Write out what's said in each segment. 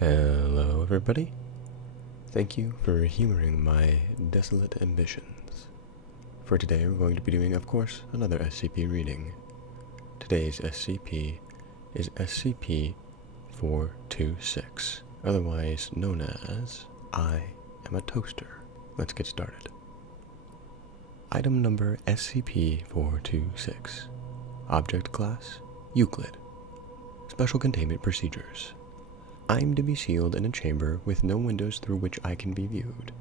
Hello everybody. Thank you for humoring my Desolate Ambitions. For today we're going to be doing, of course, another SCP reading. Today's SCP is SCP-426, otherwise known as I Am a Toaster. Let's get started. Item number SCP-426. Object Class Euclid. Special Containment Procedures. I am to be sealed in a chamber with no windows through which I can be viewed.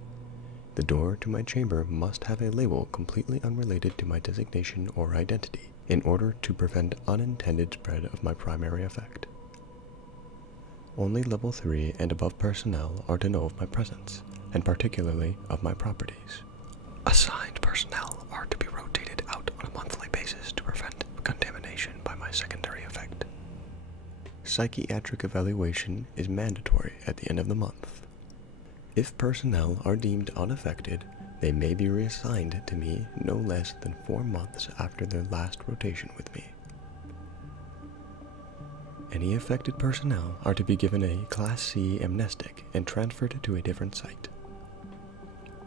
The door to my chamber must have a label completely unrelated to my designation or identity, in order to prevent unintended spread of my primary effect. Only Level 3 and above personnel are to know of my presence, and particularly of my properties. Assigned personnel are to be rotated out on a monthly basis to prevent contamination by my secondary effect. Psychiatric evaluation is mandatory at the end of the month. If personnel are deemed unaffected, they may be reassigned to me no less than 4 months after their last rotation with me. Any affected personnel are to be given a Class C amnestic and transferred to a different site.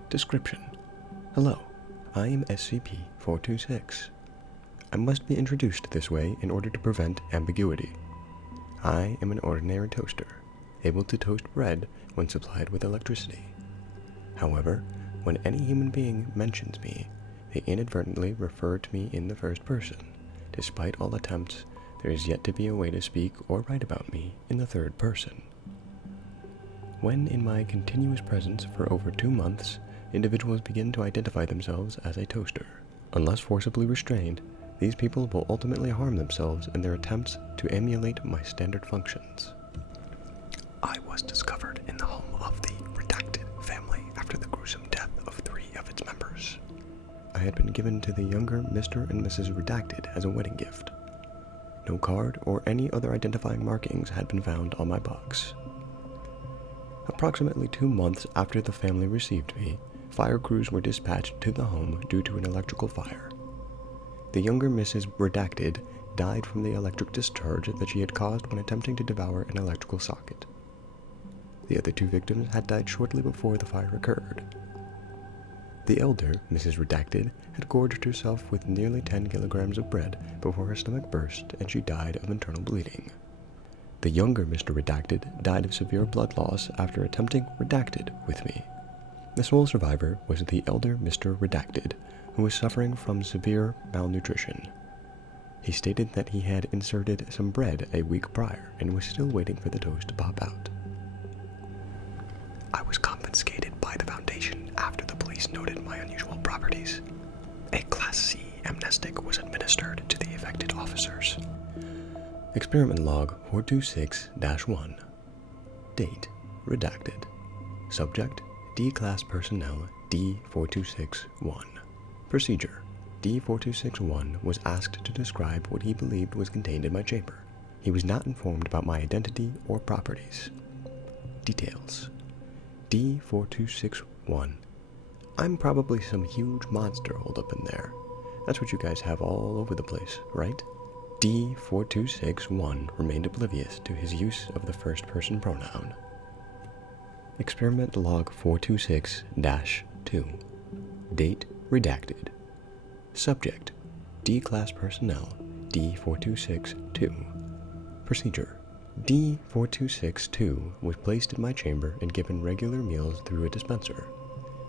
Description: Hello, I am SCP-426. I must be introduced this way in order to prevent ambiguity. I am an ordinary toaster, able to toast bread when supplied with electricity. However, when any human being mentions me, they inadvertently refer to me in the first person. Despite all attempts, there is yet to be a way to speak or write about me in the third person. When in my continuous presence for over 2 months, individuals begin to identify themselves as a toaster. Unless forcibly restrained, these people will ultimately harm themselves in their attempts to emulate my standard functions. I was discovered in the home of the Redacted family after the gruesome death of 3 of its members. I had been given to the younger Mr. and Mrs. Redacted as a wedding gift. No card or any other identifying markings had been found on my box. Approximately 2 months after the family received me, fire crews were dispatched to the home due to an electrical fire. The younger Mrs. Redacted died from the electric discharge that she had caused when attempting to devour an electrical socket. The other 2 victims had died shortly before the fire occurred. The elder, Mrs. Redacted, had gorged herself with nearly 10 kilograms of bread before her stomach burst and she died of internal bleeding. The younger Mr. Redacted died of severe blood loss after attempting Redacted with me. The sole survivor was the elder Mr. Redacted, who was suffering from severe malnutrition. He stated that he had inserted some bread a week prior and was still waiting for the toast to pop out. I was confiscated by the Foundation after the police noted my unusual properties. A Class C amnestic was administered to the affected officers. Experiment Log 426-1. Date: Redacted. Subject: D-Class Personnel D-426-1. Procedure: D-426-1 was asked to describe what he believed was contained in my chamber. He was not informed about my identity or properties. Details: D-426-1. I'm probably some huge monster holed up in there. That's what you guys have all over the place, right? D-426-1 remained oblivious to his use of the first-person pronoun. Experiment Log 426-2. Date: Redacted. Subject: D-Class Personnel D-426-2. Procedure: D-426-2 was placed in my chamber and given regular meals through a dispenser.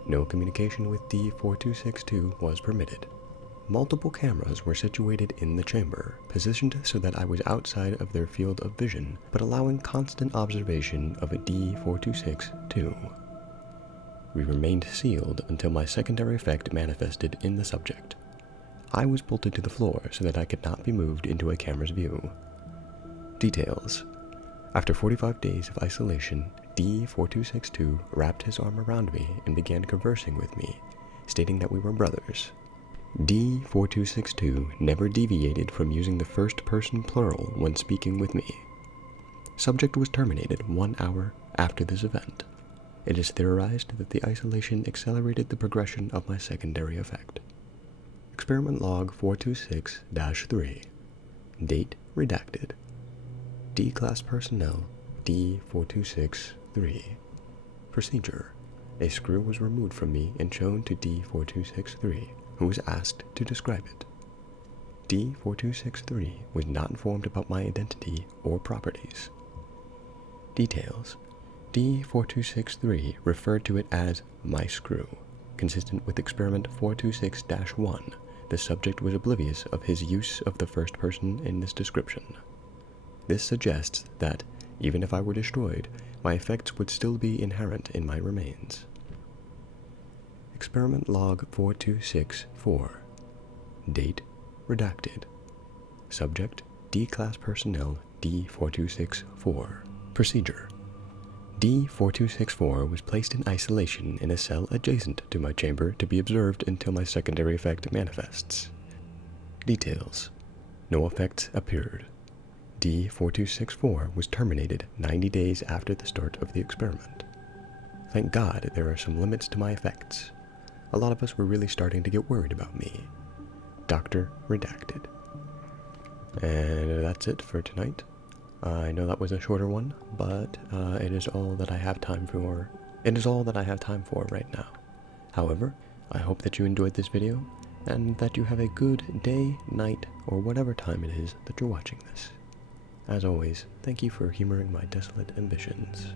No communication with D-426-2 was permitted. Multiple cameras were situated in the chamber, positioned so that I was outside of their field of vision, but allowing constant observation of a D-426-2. We remained sealed until my secondary effect manifested in the subject. I was bolted to the floor so that I could not be moved into a camera's view. Details: After 45 days of isolation, D-426-2 wrapped his arm around me and began conversing with me, stating that we were brothers. D-426-2 never deviated from using the first-person plural when speaking with me. Subject was terminated 1 hour after this event. It is theorized that the isolation accelerated the progression of my secondary effect. Experiment Log 426-3. Date: Redacted. D-Class Personnel D-426-3. Procedure. A screw was removed from me and shown to D-426-3, who was asked to describe it. D-426-3 was not informed about my identity or properties. Details. D-426-3 referred to it as my screw. Consistent with Experiment 426-1, the subject was oblivious of his use of the first person in this description. This suggests that, even if I were destroyed, my effects would still be inherent in my remains. Experiment Log 426-4. Date redacted. Subject D-Class Personnel D-426-4. Procedure. D-4264 was placed in isolation in a cell adjacent to my chamber to be observed until my secondary effect manifests. Details. No effects appeared. D-4264 was terminated 90 days after the start of the experiment. Thank God there are some limits to my effects. A lot of us were really starting to get worried about me. Dr. Redacted. And that's it for tonight. I know that was a shorter one, but it is all that I have time for. It is all that I have time for right now. However, I hope that you enjoyed this video, and that you have a good day, night, or whatever time it is that you're watching this. As always, thank you for humoring my desolate ambitions.